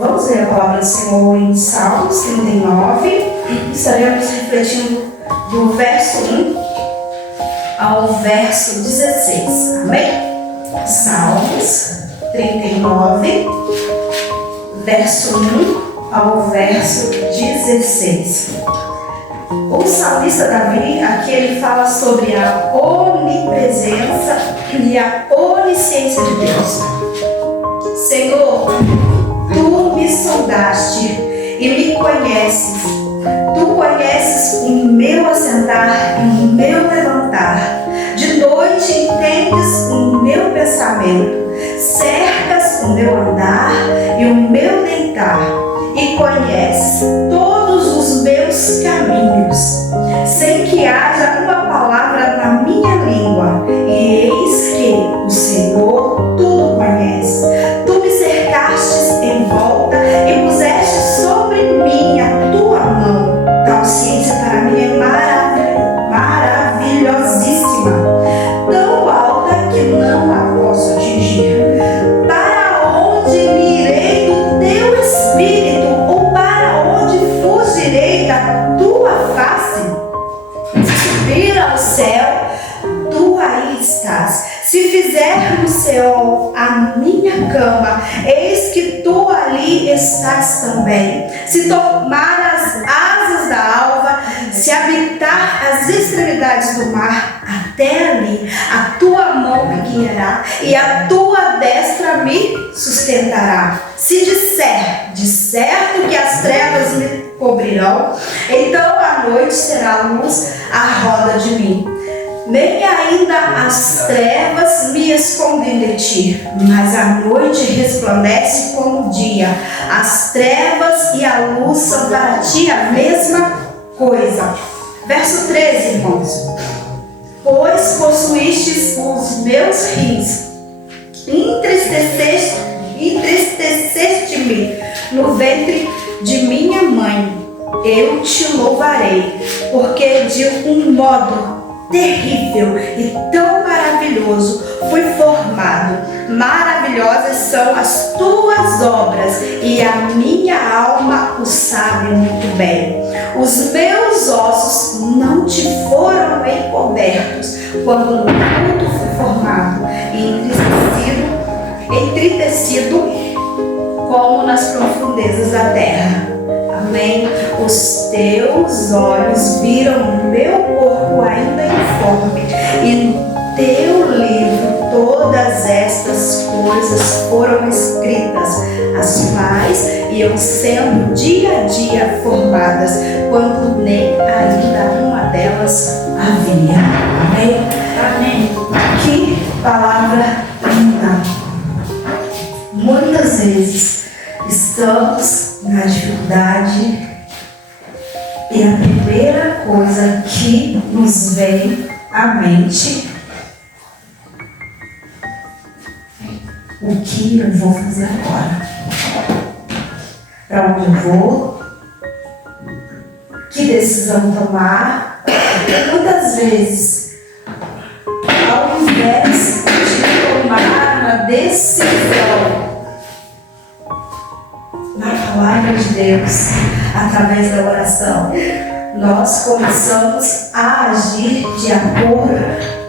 Vamos ler a palavra do Senhor em Salmos 39. Estaremos refletindo do verso 1 ao verso 16. Amém? Salmos 39, verso 1 ao verso 16. O salmista Davi, aqui ele fala sobre a onipresença e a onisciência de Deus. Senhor, Tu me sondaste e me conheces. Tu conheces o meu assentar e o meu levantar. De noite entendes o meu pensamento. Cercas o meu andar e o meu deitar. E conheces todos os meus caminhos, sem que haja uma palavra na minha língua. E eis que o Senhor tudo conhece. Tu me cercastes em volta e puseste sobre mim a tua mão. Tal ciência para mim é maravilhosíssima, tão alta que não a posso atingir. Para onde me irei do teu espírito? Ou para onde fugirei da tua face? Se subir ao céu, tu aí estás. Se fizer no céu a minha cama, eis que tu ali estás também. Se tomar as asas da alva, se habitar as extremidades do mar, até ali a tua mão me guiará e a tua destra me sustentará. Se disser, de certo que as trevas me cobrirão, então a noite será luz à roda de mim. Nem ainda as trevas me escondem de ti, mas a noite resplandece como o dia. As trevas e a luz são para ti a mesma coisa. Verso 13, irmãos. Pois possuístes os meus rins, entristeceste-me no ventre de minha mãe. Eu te louvarei, porque de um modo terrível e tão maravilhoso fui formado. Maravilhosas são as tuas obras, e a minha alma o sabe muito bem. Os meus ossos não te foram encobertos quando tudo foi formado e entristecido como nas profundezas da terra. Amém. Os teus olhos viram o meu corpo ainda informe, e no teu livro todas estas coisas foram escritas, as quais iam sendo dia a dia formadas, quando nem ainda uma delas havia. Amém. Amém. Que palavra linda. Muitas vezes estamos na dificuldade e a primeira coisa que nos vem à mente: o que eu vou fazer agora? Para onde eu vou? Que decisão tomar? Muitas vezes, ao invés de tomar uma decisão na palavra de Deus, através da oração, nós começamos a agir de acordo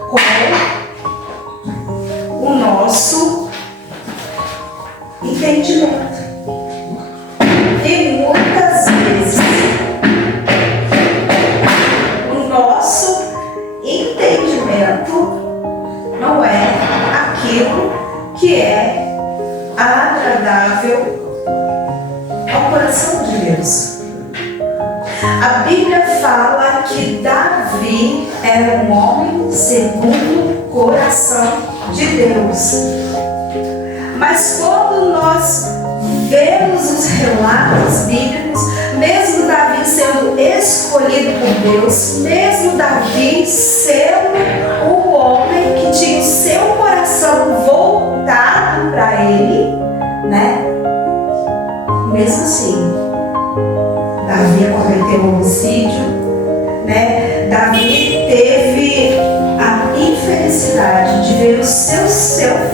com o nosso entendimento. E muitas vezes o nosso entendimento não é aquilo que é agradável ao coração de Deus. A Bíblia fala que Davi era um homem segundo o coração de Deus. Mas quando nós vemos os relatos bíblicos, mesmo Davi sendo escolhido por Deus, mesmo Davi sendo o homem que tinha o seu coração voltado para ele, né? Mesmo assim, Davi cometeu homicídio, né? Davi teve a infelicidade de ver o seu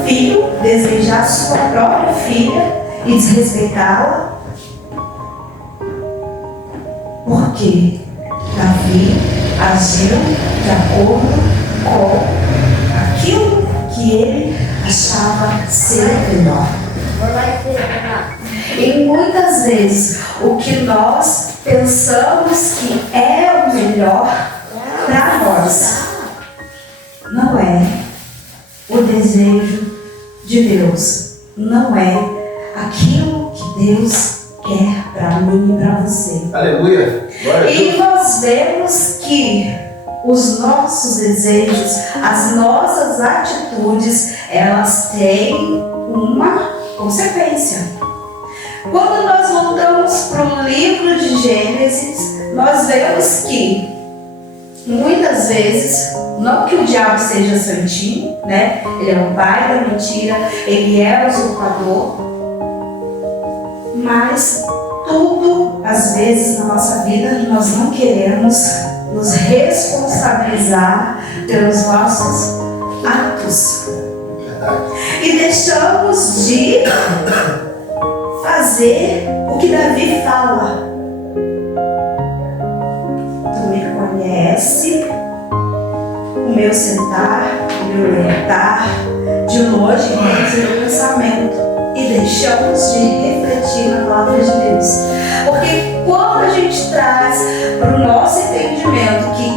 filho desejar sua própria filha e desrespeitá-la, porque Davi agiu de acordo com aquilo que ele achava ser melhor. E muitas vezes o que nós pensamos que é o melhor para nós não é o desejo de Deus, não é aquilo que Deus quer para mim e para você. Aleluia! Glória a Deus. E nós vemos que os nossos desejos, as nossas atitudes, elas têm uma consequência. Quando nós voltamos para o livro de Gênesis, nós vemos que muitas vezes, não que o diabo seja santinho, né? Ele é o pai da mentira, ele é usurpador, mas tudo, às vezes, na nossa vida, nós não queremos nos responsabilizar pelos nossos atos. E deixamos de fazer o que Davi fala. Tu me conhece, o meu sentar, o meu levantar, de longe conhece o meu pensamento. E deixamos de refletir na palavra de Deus. Porque quando a gente traz para o nosso entendimento que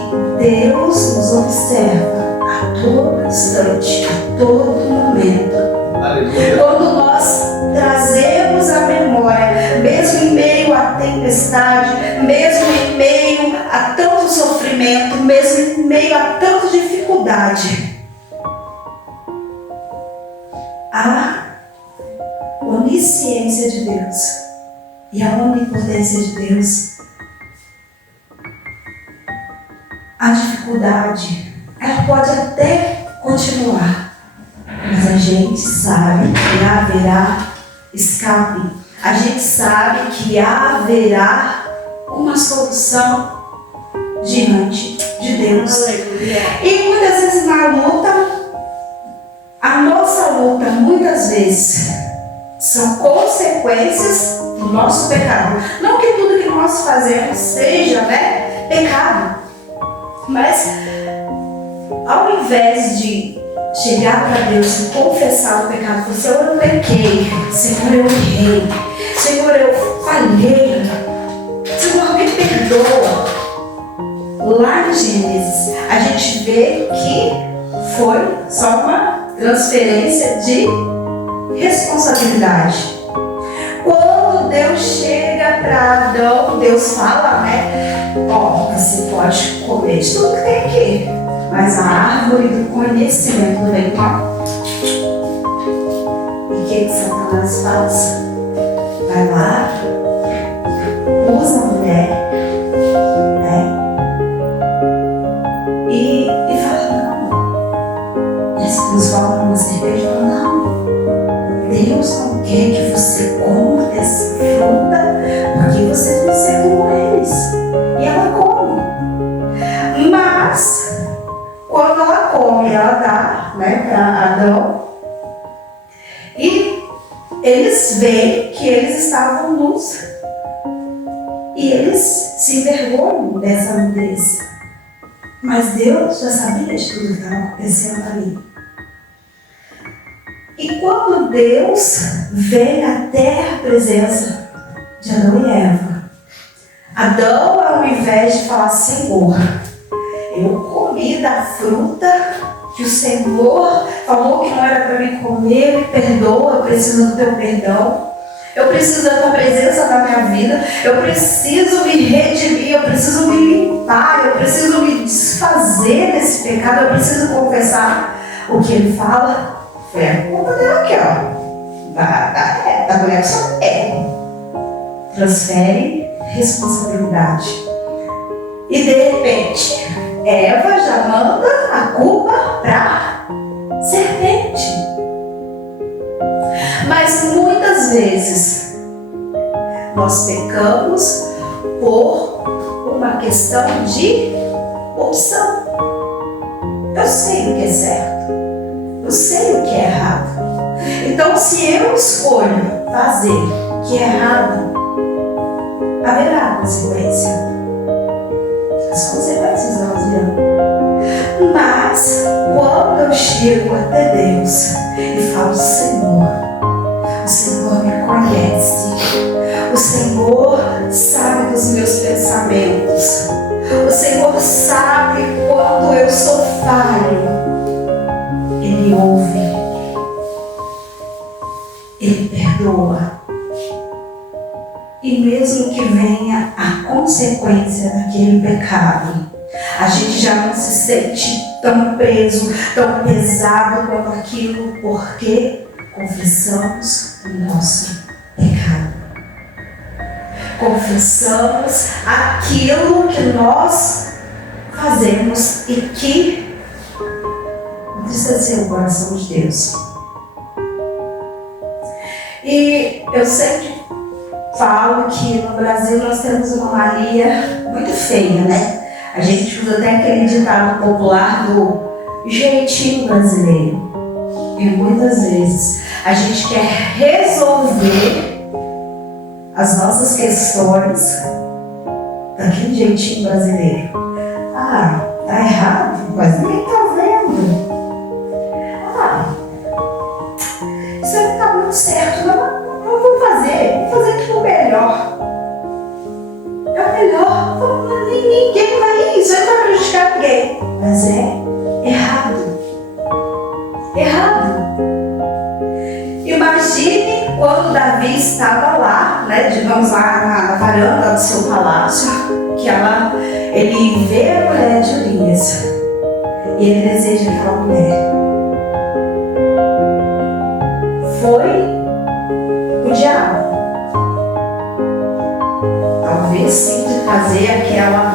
Deus nos observa a todo instante, a todo momento. Aleluia. Quando nós trazemos a memória, mesmo em meio à tempestade, mesmo em meio a tanto sofrimento, mesmo em meio a tanta dificuldade, a onisciência de Deus e a onipotência de Deus, a dificuldade, ela pode até continuar, mas a gente sabe que haverá escape, a gente sabe que haverá uma solução diante de Deus. E muitas vezes na luta, a nossa luta muitas vezes são consequências do nosso pecado. Não que tudo que nós fazemos seja, né, pecado, mas ao invés de chegar para Deus e confessar o pecado, falar, Senhor, eu pequei, Senhor, eu errei, Senhor, eu falhei, Senhor, me perdoa. Lá em Gênesis, a gente vê que foi só uma transferência de responsabilidade. Quando Deus chega para Adão, Deus fala, né? Ó, você pode comer de tudo que tem aqui, mas a árvore do conhecimento do bem e do mal. E o que Satanás faz? Vai lá, usa a mulher, né? E fala, não. E se transforma numa serpente e fala, não. Deus não quer que você coma dessa fruta, porque vocês vão ser como eles. E ela come. Mas, quando ela come, ela dá, né, para Adão. E eles veem que eles estavam nus. E eles se envergonham dessa nudez. Mas Deus já sabia de tudo que estava acontecendo ali. E quando Deus vem até a presença de Adão e Eva, Adão, ao invés de falar, Senhor, eu comi da fruta que o Senhor falou que não era para mim comer, me perdoa, eu preciso do teu perdão, eu preciso da tua presença na minha vida, eu preciso me redimir, eu preciso me limpar, eu preciso me desfazer desse pecado, eu preciso confessar o que ele fala. Foi a culpa dela aqui, ó. Da mulher só é. Transfere responsabilidade. E de repente, Eva já manda a culpa para serpente. Mas muitas vezes nós pecamos por uma questão de opção. Eu sei o que é certo. Eu sei o que é errado. Então Então, se eu escolho fazer o que é errado, haverá consequência. As consequências nós virão. Mas, quando eu chego até Deus e falo, Senhor me conhece, o Senhor sabe dos meus pensamentos, o Senhor sabe quando eu sou falho, Ele ouve, Ele perdoa. E mesmo que venha a consequência daquele pecado, a gente já não se sente tão preso, tão pesado quanto aquilo, porque confessamos o nosso pecado. Confessamos aquilo que nós fazemos e que entristeceu o coração de Deus. E eu sempre falo que no Brasil nós temos uma mania muito feia, né? A gente usa até aquele ditado popular do jeitinho brasileiro. E muitas vezes a gente quer resolver as nossas questões daquele jeitinho brasileiro. Ah, tá errado, mas ninguém tá vendo. Ah, isso não tá muito certo, não vou fazer aquilo melhor. É o melhor, ninguém vai, isso aí não vai prejudicar ninguém. Mas é errado. Imagine quando Davi estava lá, né, digamos lá na varanda do seu palácio, que ele vê a mulher de Urias e ele deseja aquela mulher. Foi o diabo. Talvez sim de trazer aquela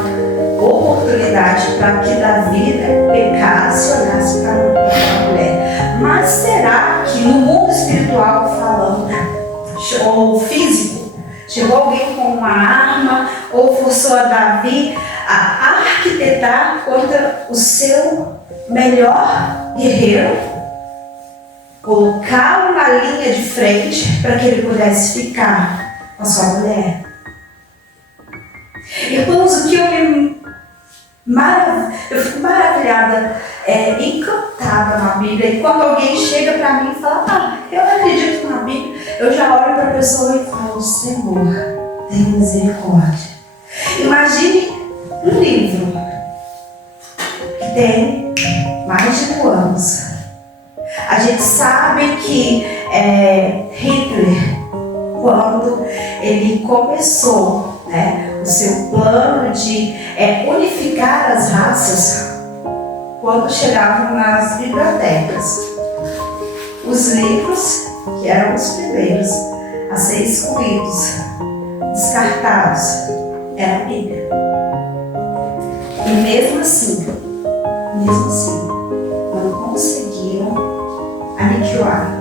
oportunidade para que Davi pecasse e olhasse para a mulher. Mas será que no mundo espiritual falando, ou físico, chegou alguém com uma arma ou forçou a Davi a arquitetar contra o seu melhor guerreiro, colocá-lo na linha de frente para que ele pudesse ficar com a sua mulher? Irmãos, o que eu fico maravilhada, encantada na Bíblia. E quando alguém chega para mim e fala, eu não acredito na Bíblia, eu já olho para a pessoa e falo, Senhor, tenha misericórdia. Imagine um livro que tem mais de 1000 anos. A gente sabe que Hitler, quando ele começou, o seu plano de unificar as raças, quando chegavam nas bibliotecas, os livros que eram os primeiros a ser excluídos, descartados, era a Bíblia. E mesmo assim, não conseguiram aniquilar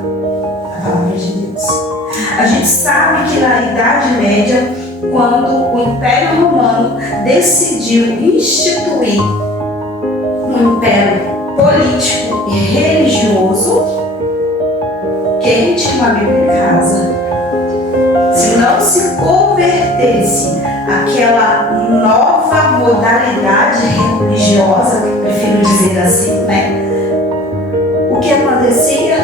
a palavra de Deus. A gente sabe que na Idade Média, quando o Império Romano decidiu instituir um império político e religioso, quem tinha uma Bíblia em casa, se não se convertesse àquela nova modalidade religiosa, que eu prefiro dizer assim, o que acontecia?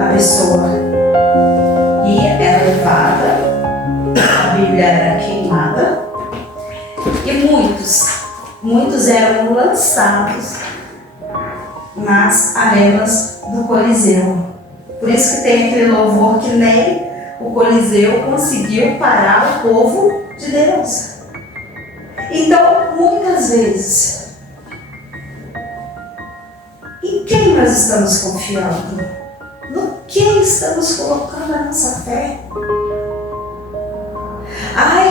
A pessoa era levada, a Bíblia era queimada e muitos eram lançados nas arenas do Coliseu. Por isso que tem aquele louvor que nem o Coliseu conseguiu parar o povo de Deus. Então, muitas vezes, em quem nós estamos confiando? No que estamos colocando a nossa fé?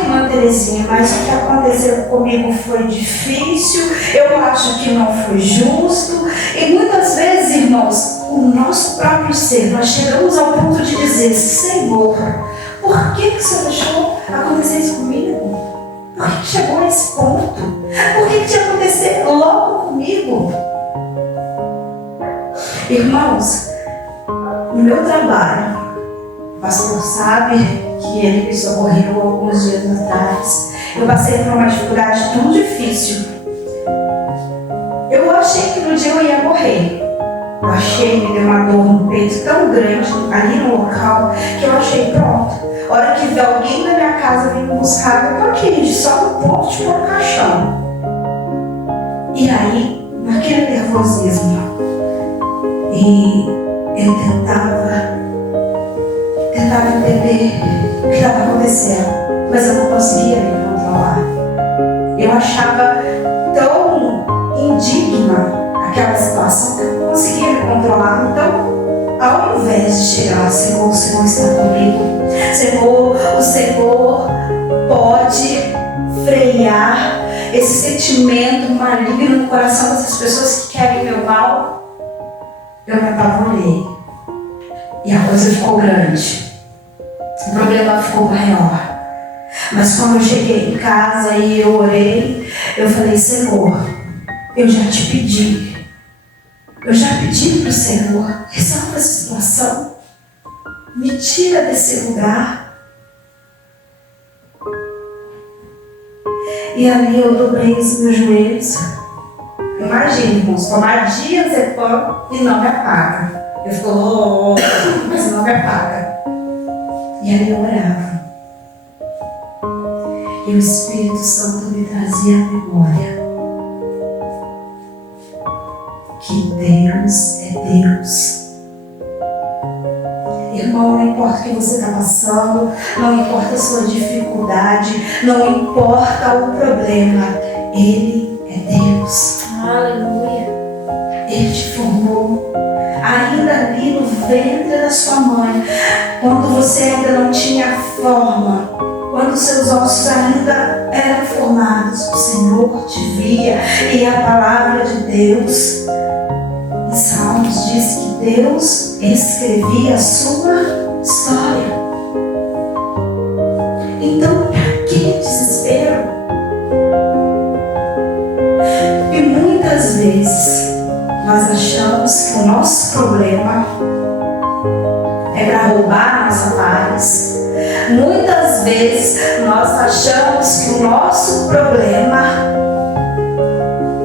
Irmã Terezinha, mas o que aconteceu comigo foi difícil, eu acho que não foi justo. E muitas vezes, irmãos, o nosso próprio ser, nós chegamos ao ponto de dizer, Senhor, por que o Senhor deixou acontecer isso comigo? Por que chegou a esse ponto? Por que tinha que acontecer logo comigo? Irmãos, no meu trabalho, o pastor sabe que ele me socorreu alguns dias atrás. Eu passei por uma dificuldade tão difícil. Eu achei que no dia eu ia morrer. Eu achei, me deu uma dor no peito tão grande ali no local, que eu achei pronto. A hora que vê alguém da minha casa vir me buscar, eu tô aqui, só no ponto de pôr o caixão. E aí, naquele nervosismo, e eu tentava entender o que estava acontecendo, mas eu não conseguia me controlar. Eu achava tão indigna aquela situação que eu não conseguia me controlar. Então, ao invés de chegar, Senhor, o Senhor está comigo, Senhor, o Senhor pode frear esse sentimento maligno no coração dessas pessoas que querem meu mal, eu me apavorei. E a coisa ficou grande. O problema ficou maior. Mas quando eu cheguei em casa e eu orei, eu falei, Senhor, eu já te pedi. Eu já pedi para o Senhor, resolva essa situação. Me tira desse lugar. E ali eu dobrei os meus joelhos. Imagina, irmãos, tomar diazepam e não me apaga. Eu fico, mas não me apaga. E ali eu orava. E o Espírito Santo me trazia à memória que Deus é Deus. Irmão, não importa o que você está passando, não importa a sua dificuldade, não importa o problema, Ele é Deus. Aleluia. Ele te formou, ainda ali no ventre da sua mãe, quando você ainda não tinha forma, quando seus ossos ainda eram formados, o Senhor te via. E a palavra de Deus em Salmos diz que Deus escrevia a sua história. Então, para que desespero? E muitas vezes nós achamos que o nosso problema é para roubar a nossa paz. Muitas vezes nós achamos que o nosso problema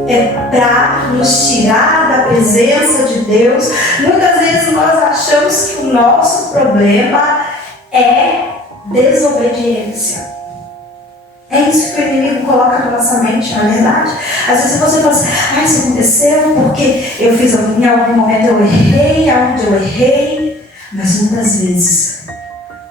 é para nos tirar da presença de Deus. Muitas vezes nós achamos que o nosso problema é desobediência. É isso que o inimigo coloca na nossa mente, na verdade. Às vezes você fala assim, isso aconteceu porque eu fiz em algum momento eu errei, aonde eu errei. Mas muitas vezes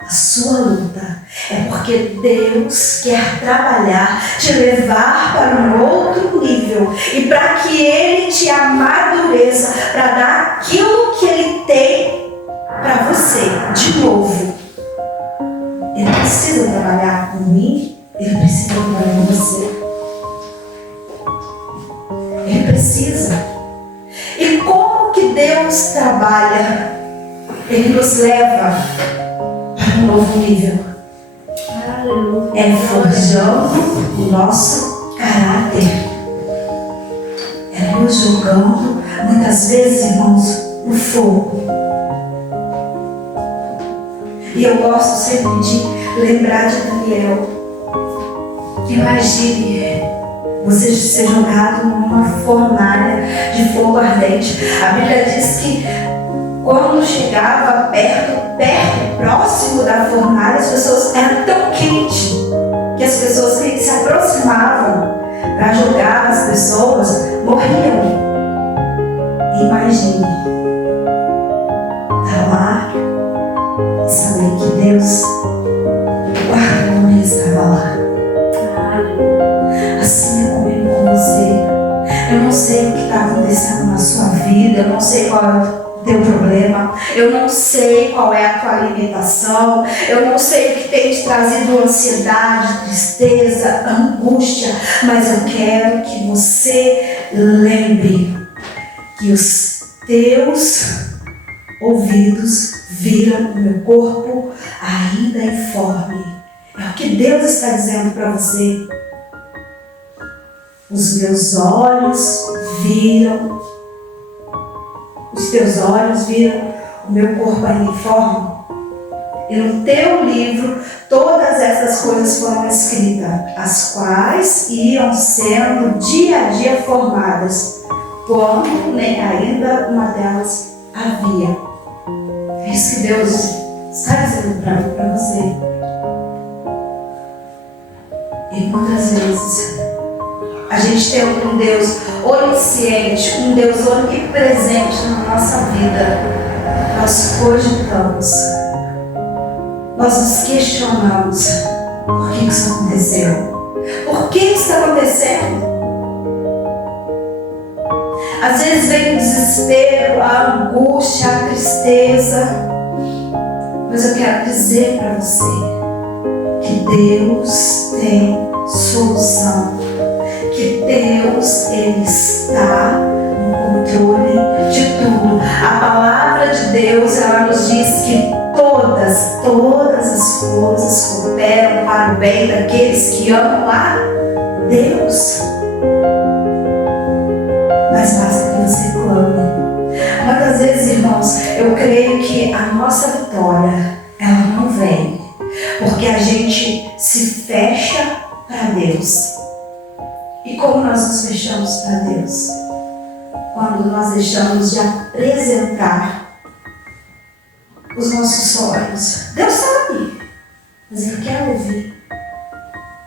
a sua luta é porque Deus quer trabalhar, te levar para um outro nível e para que Ele te amadureça, para dar aquilo que Ele tem para você de novo. Ele precisa trabalhar com mim, Ele precisa trabalhar com você. Ele precisa. E como que Deus trabalha? Ele nos leva para um novo nível. É forjando o nosso caráter. É nos jogando, muitas vezes, irmãos, no fogo. E eu gosto sempre de lembrar de Daniel. Imagine você ser jogado numa fornalha de fogo ardente. A Bíblia diz que quando chegava perto, próximo da fornalha, as pessoas eram tão quentes que as pessoas que se aproximavam para jogar as pessoas morriam. Imagine estar lá e saber que Deus, o guardião, estava lá. Assim é comigo com você. Eu não sei o que está acontecendo na sua vida, eu não sei qual é o teu problema, eu não sei qual é a tua limitação, eu não sei o que tem te trazido ansiedade, tristeza, angústia, mas eu quero que você lembre que os teus ouvidos viram o meu corpo ainda informe. É o que Deus está dizendo para você. Os meus olhos viram, os teus olhos viram o meu corpo ainda informe. E no teu livro todas essas coisas foram escritas, as quais iam sendo dia a dia formadas, quando nem ainda uma delas havia. É isso que Deus está dizendo para mim, para você. E muitas vezes a gente tem um Deus onisciente, um Deus onipresente na nossa vida. Nós cogitamos, nós nos questionamos: por que isso aconteceu? Por que isso está acontecendo? Às vezes vem o desespero, a angústia, a tristeza. Mas eu quero dizer para você que Deus tem solução. Que Deus, Ele está no controle de tudo. A palavra de Deus, ela nos diz que todas as coisas cooperam para o bem daqueles que amam a Deus. Mas basta que você clame. Muitas vezes, irmãos, eu creio que a nossa vitória, ela não vem porque a gente se fecha para Deus. E como nós nos fechamos para Deus? Quando nós deixamos de apresentar os nossos sonhos. Deus sabe, mas Ele quer ouvir.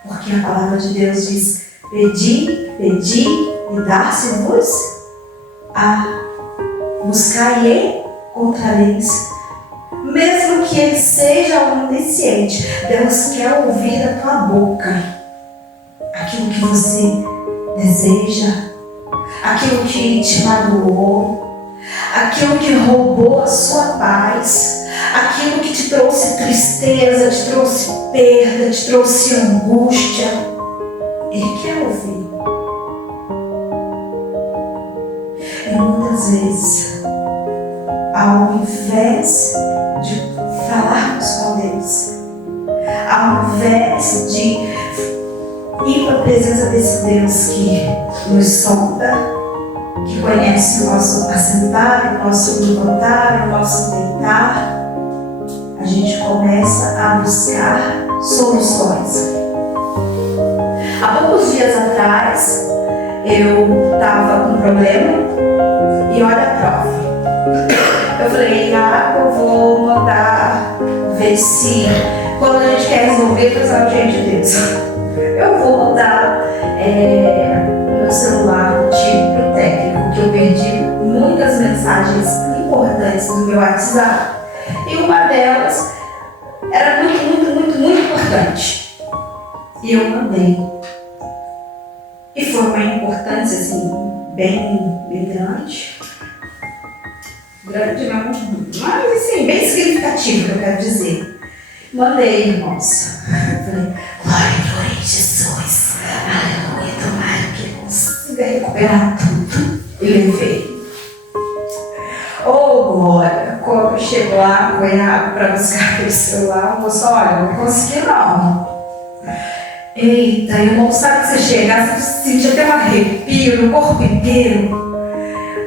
Porque a palavra de Deus diz: pedi, e dar-se-vos a buscar e encontrareis. Mesmo que Ele seja onisciente, Deus quer ouvir da tua boca aquilo que você deseja, aquilo que te magoou, aquilo que roubou a sua paz, aquilo que te trouxe tristeza, te trouxe perda, te trouxe angústia. Ele quer ouvir. E muitas vezes, ao invés de falarmos com Deus, ao invés de ir para a presença desse Deus que nos sonda, que conhece o nosso assentar, o nosso levantar, o nosso deitar, a gente começa a buscar soluções. Há poucos dias atrás, eu estava com um problema e olha a prova. Eu falei: eu vou mandar ver se, quando a gente quer resolver, precisar de Deus. Eu vou mandar o meu celular pro técnico, que eu perdi muitas mensagens importantes do meu WhatsApp. E uma delas era muito importante. E eu mandei. E foi uma importância assim, bem grande. Grande mesmo, mas assim, bem significativa, que eu quero dizer. Mandei, irmãos. Falei: glória a Jesus, aleluia, tomara que eu consiga recuperar tudo. E levei. Oh, glória, quando eu chego lá, foi água para buscar aquele celular, o moço: olha, não consegui não. Eita, irmão, sabe que você chega, você sentia até um arrepio no corpo inteiro.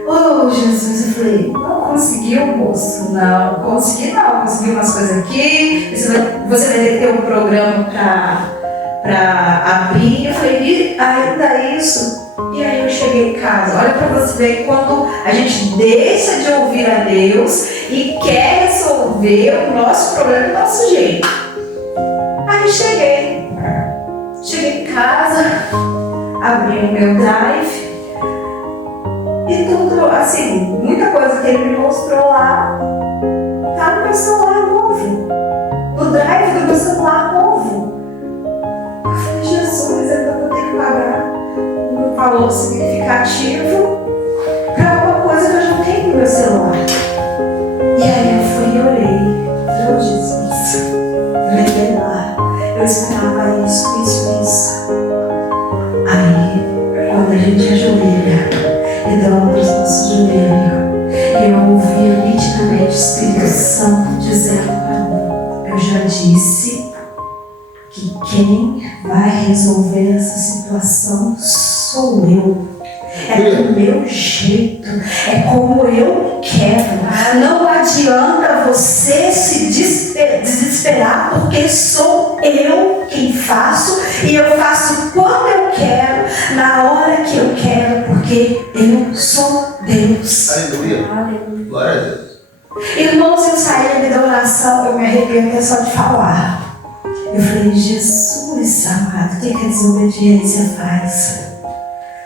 Oh, Jesus, eu falei: não conseguiu, moço? Não, consegui umas coisas aqui, você vai ter que ter um programa para abrir. Eu falei: e ainda isso? E aí eu cheguei em casa. Olha para você ver, quando a gente deixa de ouvir a Deus e quer resolver o nosso problema do nosso jeito. Aí cheguei em casa, abri o meu drive e tudo, assim, muita coisa que ele me mostrou lá tá no meu celular novo, no drive do meu celular novo. Eu falei: Jesus, eu vou ter que pagar um valor significativo para uma coisa que eu já tenho no meu celular. E aí eu fui e orei: oh, Jesus, levei lá, eu esperava isso. Aí, quando a gente ajoelha e dobra os nossos joelhos, eu ouvia nitidamente o Espírito Santo dizendo para mim: eu já disse que quem vai resolver essa situação sou eu. é do meu jeito, é como eu quero. Não adianta você se desesperar, porque sou eu quem faço, e eu faço quando eu quero, na hora que eu quero, porque eu sou Deus. Aleluia. Glória a Deus. Irmãos, eu saí da oração, eu me arrependo até só de falar. Eu falei, Jesus amado, o que a desobediência faz?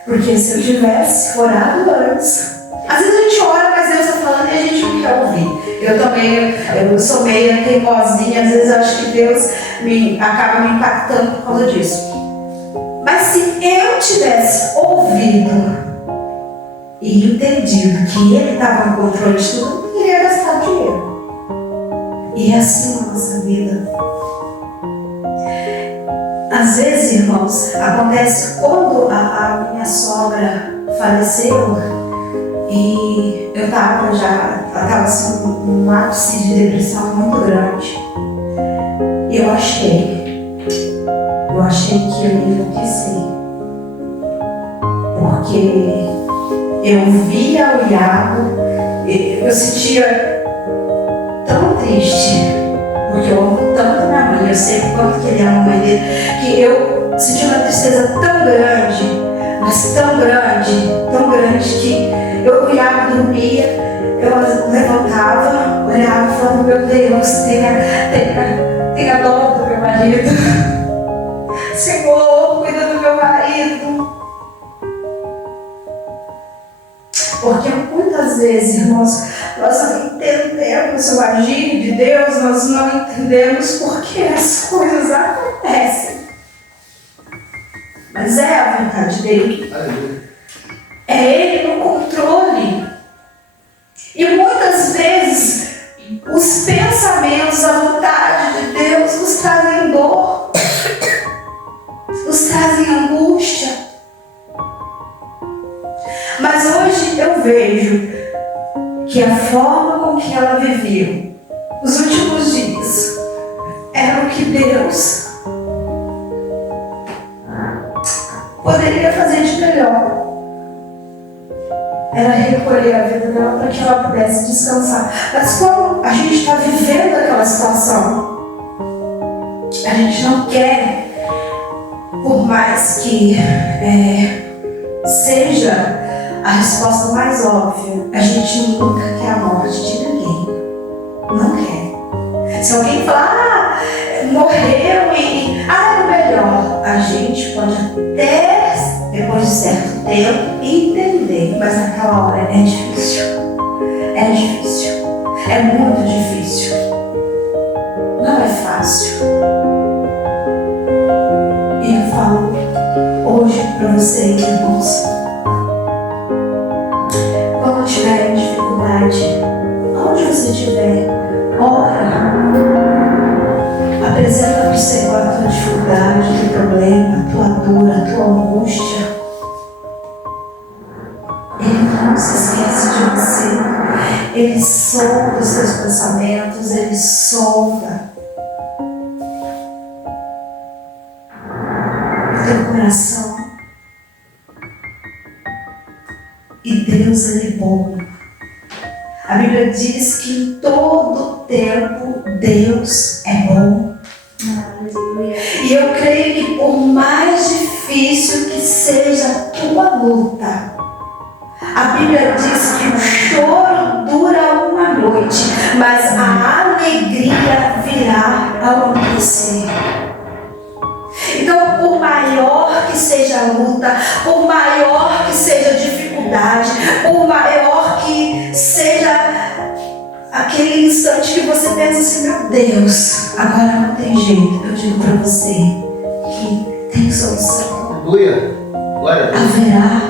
Porque se eu tivesse orado antes, às vezes a gente ora, mas Deus está falando e a gente não quer ouvir. Eu sou meio teimosinha, às vezes eu acho que Deus acaba me impactando por causa disso. Mas se eu tivesse ouvido e entendido que Ele estava no controle de tudo, eu não iria gastar dinheiro. E é assim na nossa vida. Às vezes, irmãos, acontece quando a minha sogra faleceu e eu estava assim, num ápice de depressão muito grande. E eu achei que eu ia enlouquecer. Porque eu via o Iago, eu sentia tão triste. Porque eu amo tanto minha mãe, eu sei o quanto que ele ama a mãe dele, que eu senti uma tristeza tão grande, mas tão grande, que eu olhava, dormia, eu levantava, olhava e falava, meu Deus, tenha dó do meu marido. Senhor, cuida do meu marido. Porque muitas vezes, irmãos, nós não entendemos o agir de Deus, nós não entendemos por que as coisas acontecem. Mas é a vontade dele. É Ele no controle. E muitas vezes os pensamentos, a vontade de Deus nos trazem dor, nos trazem angústia. Mas hoje eu vejo que a forma com que ela viveu os últimos dias era o que Deus poderia fazer de melhor. Era recolher a vida dela para que ela pudesse descansar. Mas como a gente está vivendo aquela situação, a gente não quer, por mais que seja a resposta mais óbvia, a gente nunca quer a morte de ninguém. Não quer. Se alguém falar, morreu e é o melhor, a gente pode até, depois de certo tempo, entender. Mas naquela hora é difícil. É difícil. É muito difícil. Não é fácil. E eu falo hoje para vocês, irmãos, quando tiver em dificuldade, onde você estiver, ora, apresenta para o Senhor a tua dificuldade, o teu problema, a tua dor, a tua angústia. Ele não se esquece de você, Ele sonda os teus pensamentos, Ele sonda o teu coração. E Deus, Ele é bom. A Bíblia diz que em todo tempo Deus é bom. Aleluia. E eu creio que por mais difícil que seja a tua luta, a Bíblia diz que o choro dura uma noite, mas a alegria virá ao amanhecer. Então, por maior que seja a luta, por maior que seja a dificuldade, por maior que seja aquele instante que você pensa assim, meu Deus, agora não tem jeito, eu digo para você que tem solução. Aleluia. Glória a Deus. Haverá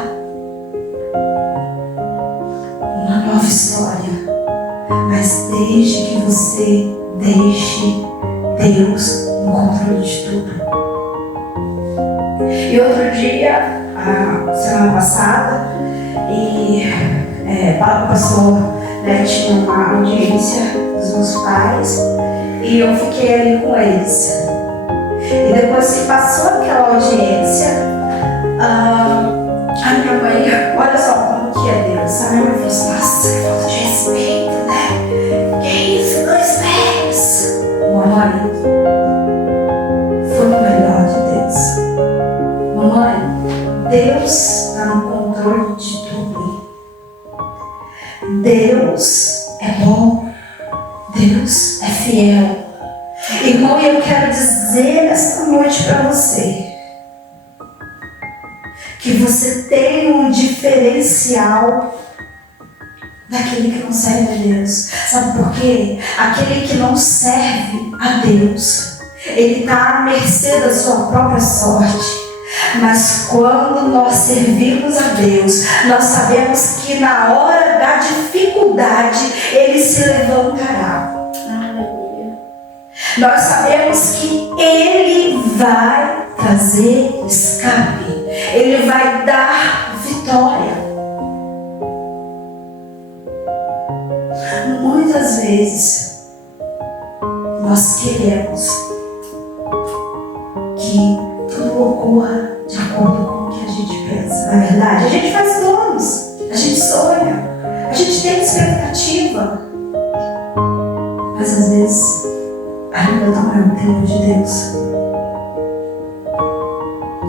uma nova história, mas desde que você deixe Deus no controle de tudo. E outro dia, a semana passada, o pastor tinha uma audiência dos meus pais e eu fiquei ali com eles. E depois que passou aquela audiência, a minha mãe olha Deus está no controle de tudo. Deus é bom. Deus é fiel. Irmão, eu quero dizer esta noite para você que você tem um diferencial daquele que não serve a Deus. Sabe por quê? Aquele que não serve a Deus, ele está à mercê da sua própria sorte. Mas quando nós servimos a Deus, nós sabemos que na hora da dificuldade Ele se levantará. Aleluia. Nós sabemos que Ele vai trazer escape. Ele vai dar vitória. Muitas vezes nós queremos que tudo ocorra de acordo com o que a gente pensa. Na verdade, a gente faz planos, a gente sonha, a gente tem expectativa. Mas às vezes ainda não é o tempo de Deus.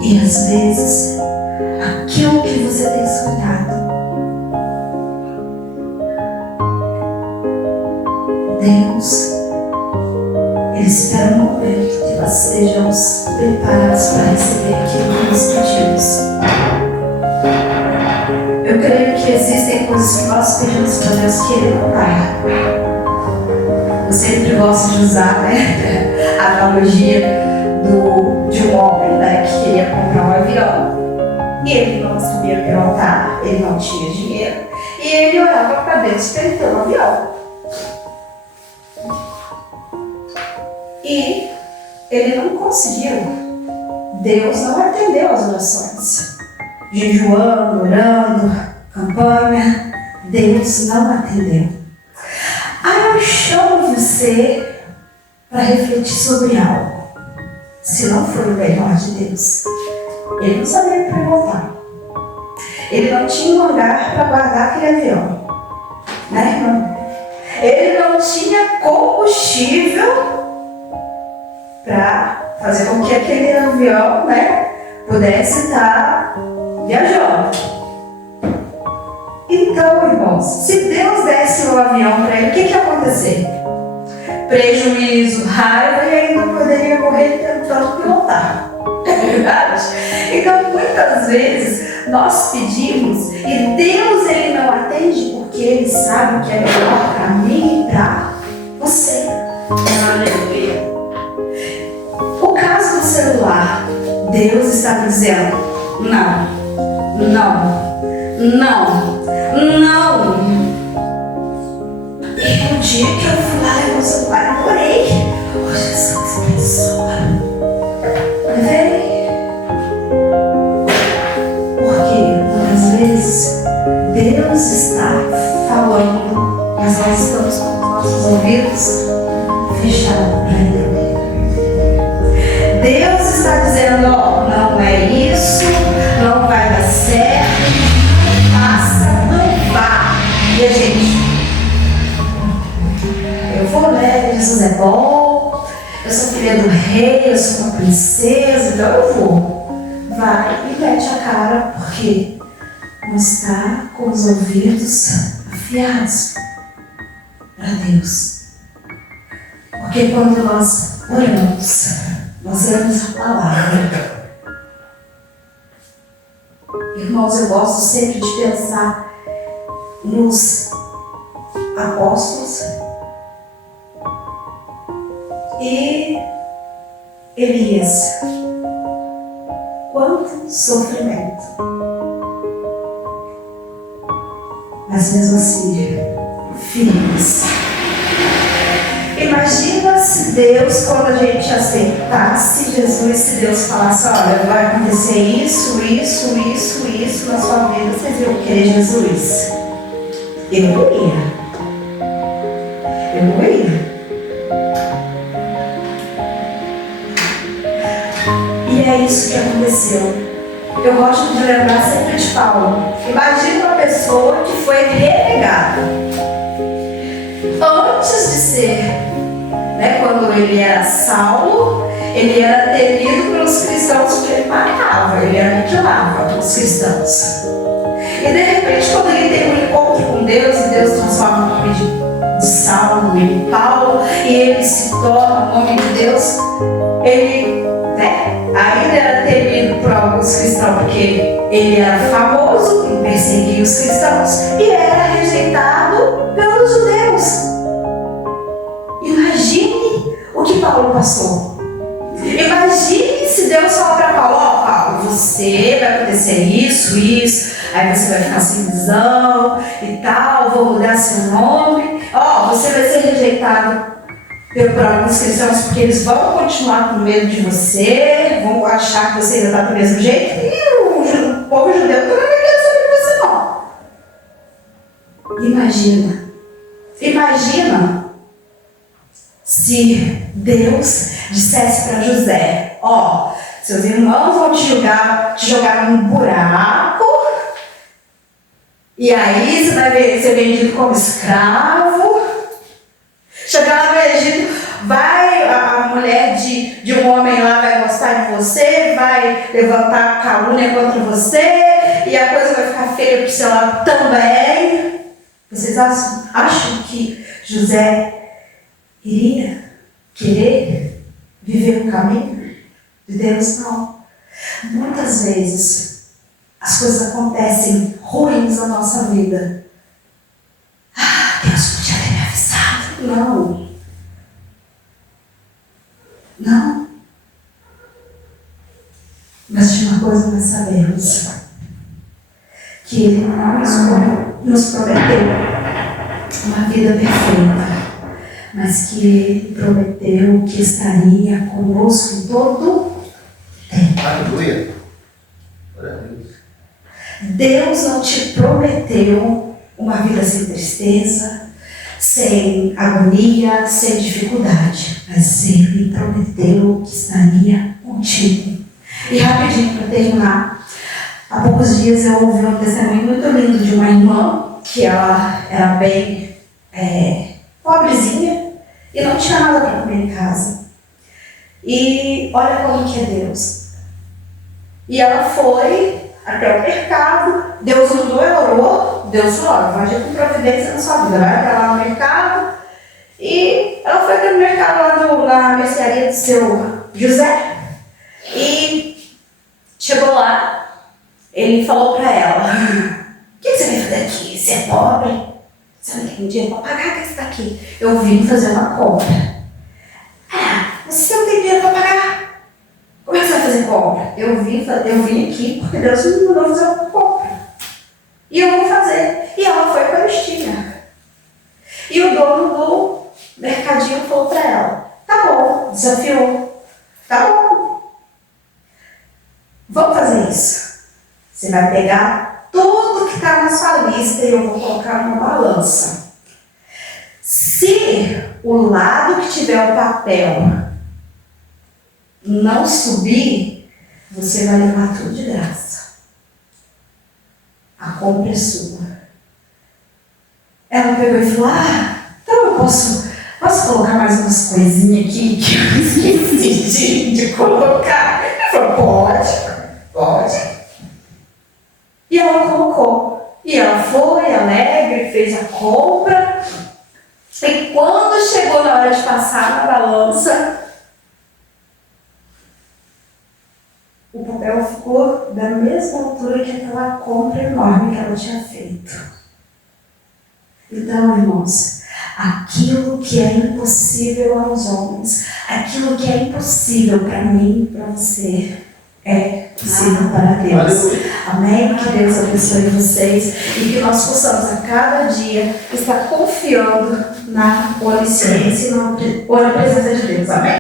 E às vezes aquilo que você tem sonhado, Deus, Ele espera um momento que nós estejamos preparados para receber aquilo que nós pedimos. Eu creio que existem coisas que nós pedimos para Deus que Ele não dá. Eu sempre gosto de usar, a analogia de um homem, que queria comprar um avião. E ele não sabia pilotar, ele não tinha dinheiro. E ele orava para Deus para ele ter um avião. E ele não conseguiu. Deus não atendeu as orações. Jejuando, orando, campanha, Deus não atendeu. Aí eu chamo você para refletir sobre algo. Se não for o melhor de Deus, Ele não sabia pilotar. Ele não tinha um lugar para guardar aquele avião. Né, irmão? Ele não tinha combustível para fazer com que aquele avião, pudesse estar viajando. Então, irmãos, se Deus desse o avião para ele, o que ia acontecer? Prejuízo, raiva e ainda poderia morrer tentando pilotar. É verdade? Então, muitas vezes, nós pedimos e Deus Ele não atende porque Ele sabe o que é melhor para mim e para você. Aleluia. O caso do celular, Deus está dizendo, não. E o dia que eu fui lá e o celular, eu orei. Oh, Jesus, abençoa. Vem. Porque muitas vezes Deus está falando, mas nós estamos com os nossos ouvidos fechados para Ele. Deus está dizendo, não é isso, não vai dar certo, não faça, não vá. E a gente, eu vou, Jesus é bom, eu sou filha do rei, eu sou uma princesa, então eu vou. Vai e mete a cara, porque não está com os ouvidos afiados para Deus. Porque quando nós oramos a palavra. Irmãos, eu gosto sempre de pensar nos apóstolos e Elias. Quanto sofrimento. Mas mesmo assim, firmes. Imagina se Deus, quando a gente aceitasse Jesus, se Deus falasse, olha, vai acontecer isso na sua vida, vocês iam querer Jesus? Eu não ia. E é isso que aconteceu. Eu gosto de lembrar sempre de Paulo. Imagina uma pessoa que foi renegada. Antes de ser, quando ele era Saulo, ele era temido pelos cristãos cristãos porque ele matava, ele aniquilava os cristãos. E de repente, quando ele tem um encontro com Deus, e Deus transforma o nome de Saulo em Paulo, e ele se torna o nome de Deus, ele, ainda era temido por alguns cristãos, porque ele era famoso em perseguir os cristãos, e era rejeitado pelos judeus. Imagine o que Paulo passou. Imagine se Deus falar para Paulo: ó, Paulo, você vai acontecer isso, aí você vai ficar sem visão e tal, vou mudar seu nome, ó, você vai ser rejeitado por alguns cristãos porque eles vão continuar com medo de você, vão achar que você ainda está do mesmo jeito, e o povo judeu também não quer saber de você não. Imagina se Deus dissesse para José: ó, seus irmãos vão te jogar num buraco, e aí você vai ser vendido como escravo. Chegar lá no Egito, a mulher de um homem lá vai gostar de você, vai levantar calúnia contra você, e a coisa vai ficar feia para o seu lado também. Vocês acham que José iria querer viver o caminho de Deus? Não. Muitas vezes as coisas acontecem ruins na nossa vida. Deus podia ter me avisado. Não. Mas de uma coisa nós sabemos: que Ele não nos prometeu uma vida perfeita, mas que Ele prometeu que estaria conosco em todo tempo. Aleluia. Glória a Deus. Deus não te prometeu uma vida sem tristeza, sem agonia, sem dificuldade, mas Ele prometeu que estaria contigo. E rapidinho, para terminar, há poucos dias eu ouvi um testemunho muito lindo de uma irmã, que ela era bem pobrezinha e não tinha nada para comer em casa. E olha como que é Deus. E ela foi até o mercado, Deus mandou, ela orou, Deus falou: vai agir com providência na sua vida, vai para lá no mercado. E ela foi até o mercado lá na mercearia do seu José, e chegou lá, ele falou para ela: o que você vai fazer aqui? Você é pobre? Você não tem dinheiro para pagar? O que você está aqui? Eu vim fazer uma compra. Você não tem dinheiro para pagar? Como é que você vai fazer compra? Eu vim aqui porque Deus me mandou fazer uma compra. E eu vou fazer. E ela foi com a listinha. E o dono do mercadinho falou para ela: tá bom, desafiou. Tá bom. Vamos fazer isso. Você vai pegar tudo que está na sua lista e eu vou colocar numa balança. Se o lado que tiver o papel não subir, você vai levar tudo de graça. A compra é sua. Ela pegou e falou: então eu posso colocar mais umas coisinhas aqui que eu esqueci de colocar? Ele falou: pode. E ela colocou. E ela foi alegre, fez a compra. E quando chegou na hora de passar na balança, o papel ficou da mesma altura que aquela compra enorme que ela tinha feito. Então, irmãos, aquilo que é impossível aos homens, aquilo que é impossível para mim e para você, é possível para Deus. Amém? Que Deus abençoe vocês e que nós possamos a cada dia estar confiando na onisciência e na presença de Deus. Amém?